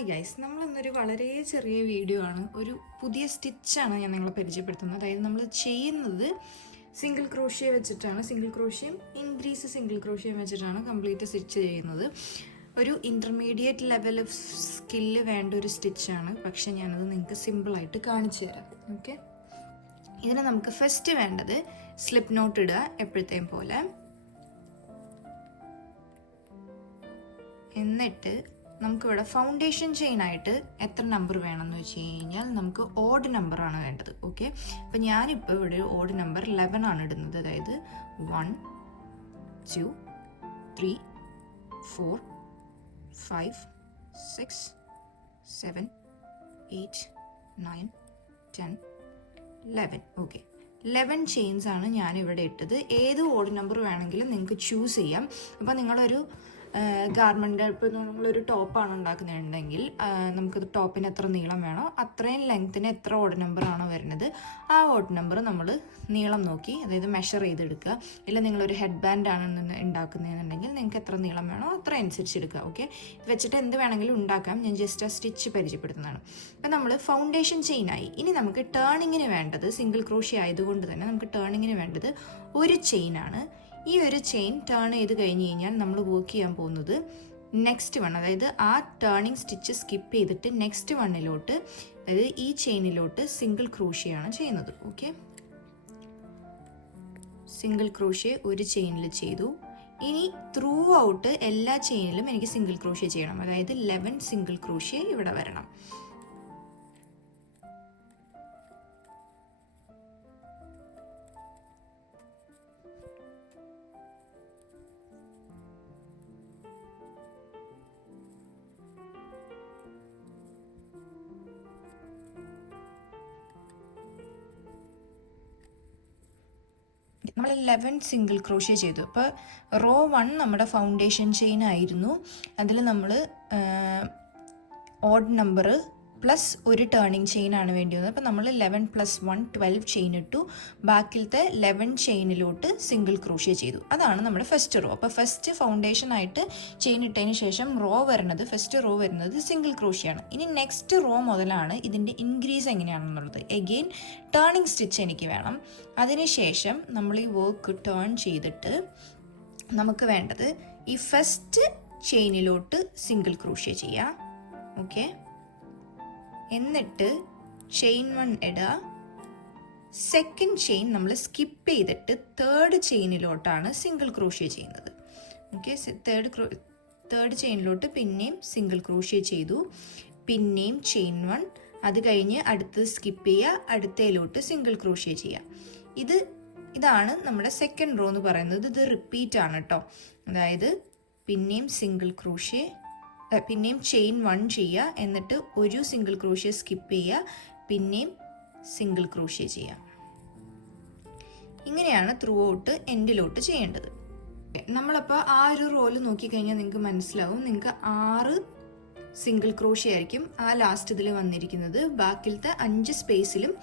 Hi guys, നമ്മളിന്നൊരു വളരെ ചെറിയ video ആണ്. ഒരു പുതിയ സ്റ്റിച്ചാണ് ഞാൻ നിങ്ങളെ പരിചയപ്പെടുത്തുന്നത്. അതായത് നമ്മൾ ചെയ്യുന്നത് സിംഗിൾ ക്രോഷ്യ വെച്ചിട്ടാണ്. സിംഗിൾ ക്രോഷ്യയും ഇൻക്രീസ് സിംഗിൾ ക്രോഷ്യയും വെച്ചിട്ടാണ് കംപ്ലീറ്റ് സ്റ്റിച്ച് ചെയ്യുന്നത്. ഒരു ഇൻ്റർമീഡിയറ്റ് ലെവൽ ഓഫ് സ്കില്ല് വേണ്ട ഒരു സ്റ്റിച്ചാണ്. പക്ഷെ ഞാനത് നിങ്ങൾക്ക് സിമ്പിളായിട്ട് കാണിച്ചു തരാം. ഓക്കെ, ഇതിന് നമുക്ക് ഫസ്റ്റ് വേണ്ടത് സ്ലിപ്പ് നോട്ട് ഇടുക എപ്പോഴത്തെയും പോലെ. എന്നിട്ട് നമുക്കിവിടെ ഫൗണ്ടേഷൻ ചെയിനായിട്ട് എത്ര നമ്പർ വേണമെന്ന് വെച്ച് കഴിഞ്ഞാൽ നമുക്ക് ഓഡ് നമ്പറാണ് വേണ്ടത്. ഓക്കെ, അപ്പം ഞാനിപ്പോൾ ഇവിടെ ഒരു ഓഡ് നമ്പർ 11 ആണ് ഇടുന്നത്. അതായത് 1 2 3 4 5 6 7 8 9 10 11. ഓക്കെ, 11 ചെയിൻസ് ആണ് ഞാനിവിടെ ഇട്ടത്. ഏത് ഓഡ് നമ്പർ വേണമെങ്കിലും നിങ്ങൾക്ക് ചൂസ് ചെയ്യാം. അപ്പോൾ നിങ്ങളൊരു ഗാർമെൻ്റ്, ഇപ്പോൾ നമ്മളൊരു ടോപ്പാണ് ഉണ്ടാക്കുന്നുണ്ടെങ്കിൽ നമുക്കത് ടോപ്പിന് എത്ര നീളം വേണോ അത്രയും ലെങ്ത്തിന് എത്ര ഓഡ് നമ്പറാണോ വരുന്നത് ആ ഓഡ് നമ്പർ നമ്മൾ നീളം നോക്കി, അതായത് മെഷർ ചെയ്തെടുക്കുക. ഇല്ല നിങ്ങളൊരു ഹെഡ് ബാൻഡാണ് ഉണ്ടാക്കുന്നതെന്നുണ്ടെങ്കിൽ നിങ്ങൾക്ക് എത്ര നീളം വേണോ അത്ര അനുസരിച്ച് എടുക്കുക. ഓക്കെ, ഇത് വെച്ചിട്ട് എന്ത് വേണമെങ്കിലും ഉണ്ടാക്കാം. ഞാൻ ജസ്റ്റ് ആ സ്റ്റിച്ച് പരിചയപ്പെടുത്തുന്നതാണ്. അപ്പം നമ്മൾ ഫൗണ്ടേഷൻ ചെയിനായി. ഇനി നമുക്ക് ടേണിങ്ങിന് വേണ്ടത്, സിംഗിൾ ക്രോഷ്യ ആയതുകൊണ്ട് തന്നെ നമുക്ക് ടേണിങ്ങിന് വേണ്ടത് ഒരു ചെയിനാണ്. ഈ ഒരു ചെയിൻ ടേൺ ചെയ്ത് കഴിഞ്ഞ് കഴിഞ്ഞാൽ നമ്മൾ വർക്ക് ചെയ്യാൻ പോകുന്നത് നെക്സ്റ്റ് വൺ, അതായത് ആ ടേണിങ് സ്റ്റിച്ച് സ്കിപ്പ് ചെയ്തിട്ട് നെക്സ്റ്റ് വണ്ണിലോട്ട്, അതായത് ഈ ചെയിനിലോട്ട് സിംഗിൾ ക്രോഷ്യയാണ് ചെയ്യുന്നത്. ഓക്കെ, സിംഗിൾ ക്രോഷ്യ ഒരു ചെയിനിൽ ചെയ്തു. ഇനി ത്രൂ ഔട്ട് എല്ലാ ചെയിനിലും എനിക്ക് സിംഗിൾ ക്രോഷ്യ ചെയ്യണം. അതായത് 11 സിംഗിൾ ക്രോഷ്യ ഇവിടെ വരണം. നമ്മൾ 11 സിംഗിൾ ക്രോഷ്യ ചെയ്തു. അപ്പോൾ റോ 1 നമ്മുടെ ഫൗണ്ടേഷൻ ചെയിൻ ആയിരുന്നു. അതിൽ നമ്മൾ ഓഡ് നമ്പർ പ്ലസ് ഒരു ടേണിങ് ചെയിൻ ആണ് വേണ്ടി വന്നത്. അപ്പോൾ നമ്മൾ 11 + 1 12 ചെയിൻ ഇട്ടു. ബാക്കിലത്തെ 11 ചെയിനിലോട്ട് സിംഗിൾ ക്രോഷ്യ ചെയ്തു. അതാണ് നമ്മുടെ ഫസ്റ്റ് റോ. അപ്പോൾ ഫസ്റ്റ് ഫൗണ്ടേഷൻ ആയിട്ട് ചെയിൻ ഇട്ടതിന് ശേഷം ഫസ്റ്റ് റോ വരുന്നത് സിംഗിൾ ക്രോഷ്യാണ്. ഇനി നെക്സ്റ്റ് റോ മുതലാണ് ഇതിൻ്റെ ഇൻക്രീസ് എങ്ങനെയാണെന്നുള്ളത്. എഗെയിൻ ടേണിങ് സ്റ്റിച്ച് എനിക്ക് വേണം. അതിനുശേഷം നമ്മൾ ഈ വർക്ക് ടേൺ ചെയ്തിട്ട് നമുക്ക് വേണ്ടത് ഈ ഫസ്റ്റ് ചെയിനിലോട്ട് സിംഗിൾ ക്രോഷ്യ ചെയ്യാം. ഓക്കെ, എന്നിട്ട് ചെയിൻ 1 ഇടുക. സെക്കൻഡ് ചെയിൻ നമ്മൾ സ്കിപ്പ് ചെയ്തിട്ട് തേർഡ് ചെയിനിലോട്ടാണ് സിംഗിൾ ക്രോഷ്യ ചെയ്യുന്നത്. ഓക്കെ, തേർഡ് ചെയിനിലോട്ട് പിന്നെയും സിംഗിൾ ക്രോഷ്യ ചെയ്തു. പിന്നെയും ചെയിൻ 1, അത് കഴിഞ്ഞ് അടുത്തത് സ്കിപ്പ് ചെയ്യുക, അടുത്തയിലോട്ട് സിംഗിൾ ക്രോഷ്യ ചെയ്യുക. ഇതാണ് നമ്മുടെ സെക്കൻഡ് റോ എന്ന് പറയുന്നത്. ഇത് റിപ്പീറ്റ് ആണ് കേട്ടോ. അതായത് പിന്നെയും സിംഗിൾ ക്രോഷ്യ, പിന്നെയും ചെയിൻ 1 ചെയ്യുക, എന്നിട്ട് ഒരു സിംഗിൾ ക്രോഷ്യ സ്കിപ്പ് ചെയ്യുക, പിന്നെയും സിംഗിൾ ക്രോഷ്യ ചെയ്യുക. ഇങ്ങനെയാണ് ത്രൂ ഔട്ട് എൻഡിലോട്ട് ചെയ്യേണ്ടത്. നമ്മളപ്പോൾ ആ ഒരു റോല് നോക്കിക്കഴിഞ്ഞാൽ നിങ്ങൾക്ക് മനസ്സിലാവും. നിങ്ങൾക്ക് 6 സിംഗിൾ ക്രോഷ്യ ആയിരിക്കും ആ ലാസ്റ്റ് ഇതിൽ വന്നിരിക്കുന്നത്. ബാക്കിലത്തെ 5 സ്പേസിലും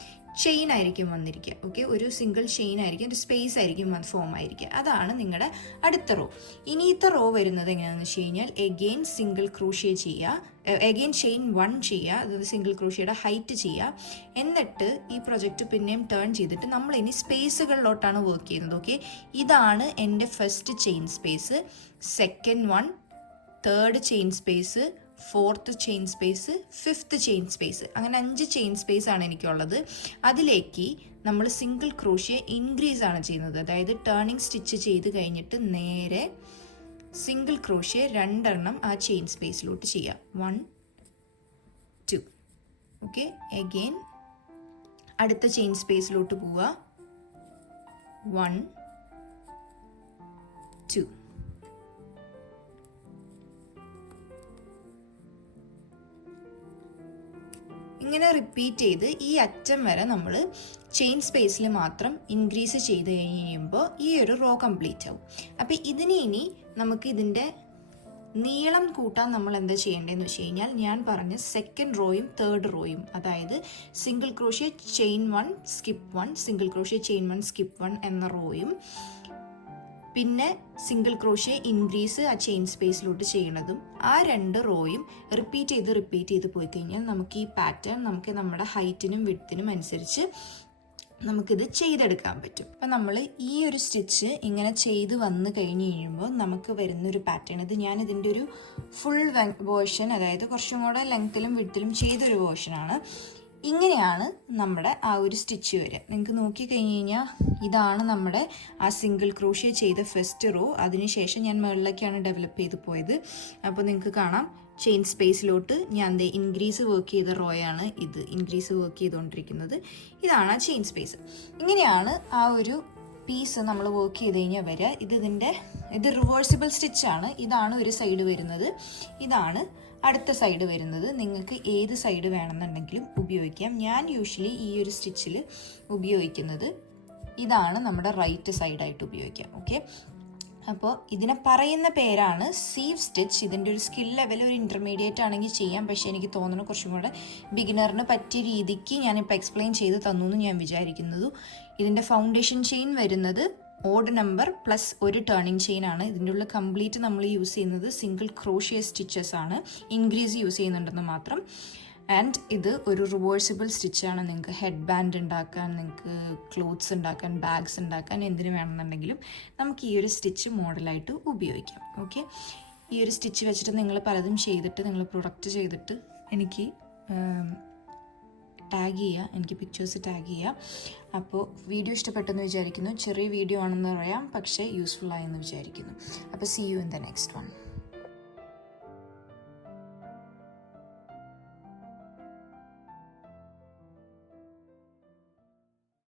ചെയിൻ ആയിരിക്കും വന്നിരിക്കുക. ഓക്കെ, ഒരു സിംഗിൾ ചെയിൻ ആയിരിക്കും, ഒരു സ്പേസ് ആയിരിക്കും ഫോം ആയിരിക്കുക. അതാണ് നിങ്ങളുടെ അടുത്ത റോ. ഇനിയത്തെ റോ വരുന്നത് എങ്ങനെയാണെന്ന് വെച്ച് കഴിഞ്ഞാൽ എഗെയിൻ സിംഗിൾ ക്രോഷ്യ ചെയ്യുക, എഗെയിൻ ചെയിൻ 1 ചെയ്യുക, അതായത് സിംഗിൾ ക്രോഷ്യയുടെ ഹൈറ്റ് ചെയ്യുക. എന്നിട്ട് ഈ പ്രൊജക്റ്റ് പിന്നെയും ടേൺ ചെയ്തിട്ട് നമ്മൾ ഇനി സ്പേസുകളിലോട്ടാണ് വർക്ക് ചെയ്യുന്നത്. ഓക്കെ, ഇതാണ് എൻ്റെ first chain space, second one, third chain space, fourth chain space, fifth chain space, അങ്ങനെ 5 ചെയിൻ സ്പേസ് ആണ് എനിക്കുള്ളത്. അതിലേക്ക് നമ്മൾ സിംഗിൾ ക്രോഷ്യ ഇൻക്രീസ് ആണ് ചെയ്യുന്നത്. അതായത് ടേണിങ് സ്റ്റിച്ച് ചെയ്ത് കഴിഞ്ഞിട്ട് നേരെ സിംഗിൾ ക്രോഷ്യ 2 എണ്ണം ആ ചെയിൻ സ്പേസിലോട്ട് ചെയ്യാം. 1 2. ഓക്കെ, അഗെയിൻ അടുത്ത ചെയിൻ സ്പേസിലോട്ട് പോവുക. 1 2. ഇങ്ങനെ റിപ്പീറ്റ് ചെയ്ത് ഈ അറ്റം വരെ നമ്മൾ ചെയിൻ സ്പേസിൽ മാത്രം ഇൻക്രീസ് ചെയ്ത് കഴിയുമ്പോൾ ഈ ഒരു റോ കംപ്ലീറ്റ് ആവും. അപ്പോൾ ഇനി നമുക്ക് ഇതിൻ്റെ നീളം കൂട്ടാൻ നമ്മൾ എന്താ ചെയ്യേണ്ടതെന്ന് വെച്ച് കഴിഞ്ഞാൽ ഞാൻ പറഞ്ഞ സെക്കൻഡ് റോയും തേർഡ് റോയും, അതായത് single crochet chain 1 skip 1, single crochet chain 1 skip 1 എന്ന റോയും, പിന്നെ സിംഗിൾ ക്രോഷ്യ ഇൻക്രീസ് ആ ചെയിൻ സ്പേസിലോട്ട് ചെയ്യണതും ആ 2 റോയും റിപ്പീറ്റ് ചെയ്ത് പോയി കഴിഞ്ഞാൽ നമുക്ക് ഈ പാറ്റേൺ നമുക്ക് നമ്മുടെ ഹൈറ്റിനും വിഡ്ത്തിനും അനുസരിച്ച് നമുക്കിത് ചെയ്തെടുക്കാൻ പറ്റും. അപ്പം നമ്മൾ ഈ ഒരു സ്റ്റിച്ച് ഇങ്ങനെ ചെയ്ത് വന്ന് കഴിഞ്ഞ് കഴിയുമ്പോൾ നമുക്ക് വരുന്നൊരു പാറ്റേൺ, ഇത് ഞാൻ ഇതിൻ്റെ ഒരു ഫുൾ വേർഷൻ, അതായത് കുറച്ചും കൂടെ ലെങ്ത്തിലും വിഡ്ത്തിലും ചെയ്തൊരു വേർഷനാണ്. ഇങ്ങനെയാണ് നമ്മുടെ ആ ഒരു സ്റ്റിച്ച് വരിക. നിങ്ങൾക്ക് നോക്കിക്കഴിഞ്ഞ് കഴിഞ്ഞാൽ ഇതാണ് നമ്മുടെ ആ സിംഗിൾ ക്രോഷ്യ ചെയ്ത ഫസ്റ്റ് റോ. അതിനുശേഷം ഞാൻ മുകളിലേക്കാണ് ഡെവലപ്പ് ചെയ്ത് പോയത്. അപ്പോൾ നിങ്ങൾക്ക് കാണാം ചെയിൻ സ്പേസിലോട്ട് ഞാൻ ഇൻക്രീസ് വർക്ക് ചെയ്ത റോയാണ് ഇത്, ഇൻക്രീസ് വർക്ക് ചെയ്തുകൊണ്ടിരിക്കുന്നത്. ഇതാണ് ആ ചെയിൻ സ്പേസ്. ഇങ്ങനെയാണ് ആ ഒരു പീസ് നമ്മൾ വർക്ക് ചെയ്ത് കഴിഞ്ഞാൽ വരിക. ഇത് റിവേഴ്സിബിൾ സ്റ്റിച്ചാണ്. ഇതാണ് ഒരു സൈഡ് വരുന്നത്, ഇതാണ് അടുത്ത സൈഡ് വരുന്നത്. നിങ്ങൾക്ക് ഏത് സൈഡ് വേണമെന്നുണ്ടെങ്കിലും ഉപയോഗിക്കാം. ഞാൻ യൂഷ്വലി ഈ ഒരു സ്റ്റിച്ചിൽ ഉപയോഗിക്കുന്നത് ഇതാണ് നമ്മുടെ റൈറ്റ് സൈഡായിട്ട് ഉപയോഗിക്കാം. ഓക്കെ, അപ്പോൾ ഇതിനെ പറയുന്ന പേരാണ് സീവ് സ്റ്റിച്ച്. ഇതിൻ്റെ ഒരു സ്കിൽ ലെവൽ ഒരു ഇൻ്റർമീഡിയറ്റ് ആണെങ്കിൽ ചെയ്യാം, പക്ഷേ എനിക്ക് തോന്നുന്നു കുറച്ചും കൂടെ ബിഗിനറിന് പറ്റിയ രീതിക്ക് ഞാനിപ്പോൾ എക്സ്പ്ലെയിൻ ചെയ്ത് തന്നു എന്ന് ഞാൻ വിചാരിക്കുന്നു. ഇതിൻ്റെ ഫൗണ്ടേഷൻ ചെയിൻ വരുന്നത് ഓഡ് നമ്പർ പ്ലസ് ഒരു ടേണിംഗ് ചെയിൻ ആണ്. ഇതിൻ്റെ ഉള്ളിൽ കംപ്ലീറ്റ് നമ്മൾ യൂസ് ചെയ്യുന്നത് സിംഗിൾ ക്രോഷ്യ സ്റ്റിച്ചസ് ആണ്, ഇൻക്രീസ് യൂസ് ചെയ്യുന്നുണ്ടെന്ന് മാത്രം. ആൻഡ് ഇത് ഒരു റിവേഴ്സിബിൾ സ്റ്റിച്ചാണ്. നിങ്ങൾക്ക് ഹെഡ് ബാൻഡ് ഉണ്ടാക്കാൻ, നിങ്ങൾക്ക് ക്ലോത്ത്സ് ഉണ്ടാക്കാൻ, ബാഗ്സ് ഉണ്ടാക്കാൻ, എന്തിനു വേണമെന്നുണ്ടെങ്കിലും നമുക്ക് ഈ ഒരു സ്റ്റിച്ച് മോഡലായിട്ട് ഉപയോഗിക്കാം. ഓക്കെ, ഈ ഒരു സ്റ്റിച്ച് വെച്ചിട്ട് നിങ്ങൾ പലതും ചെയ്തിട്ട് നിങ്ങൾ പ്രൊഡക്റ്റ് ചെയ്തിട്ട് എനിക്ക് ടാഗ് ചെയ്യുക, എനിക്ക് പിക്ചേഴ്സ് ടാഗ് ചെയ്യുക. അപ്പോൾ വീഡിയോ ഇഷ്ടപ്പെട്ടെന്ന് വിചാരിക്കുന്നു. ചെറിയ വീഡിയോ ആണെന്ന് പറയാം, പക്ഷേ യൂസ്ഫുൾ ആയെന്ന് വിചാരിക്കുന്നു. അപ്പോൾ see you in the next one.